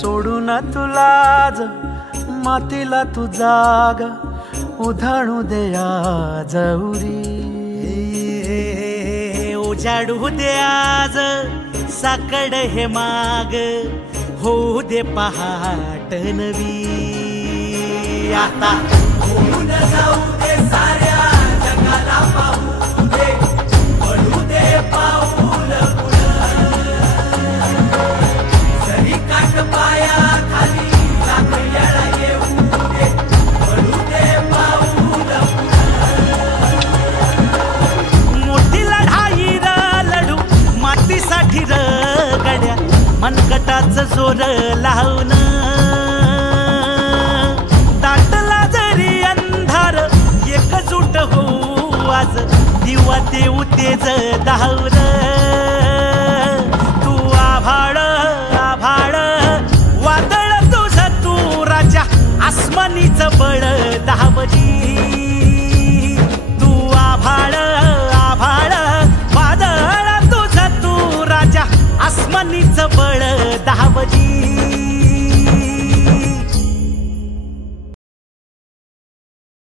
सोडून तुलाज मातीला तू जाग उधाणू दे आज उरी उजाडू दे आज साकड हे माग होऊ दे पहाट नवी आता होऊन जाऊ दे साऱ्या जगाला पाहू दे पडू दे पाऊल जरी काट पाया खाली लागलेला येऊ दे पडू दे पाऊल मोठी लढाई लढू मातीसाठी गड्या मनगटाचं जोर लावून दाटला जरी अंधार एकजूट होऊ आज दिवा देऊ तेज धावून तू आभाळ आभाळ वादळ तुझं तू राजा आसमानीचं बळ दावजी तू आभाळ आभाळ वादळ तुझं तू राजा आसमानीचं बळ दावजी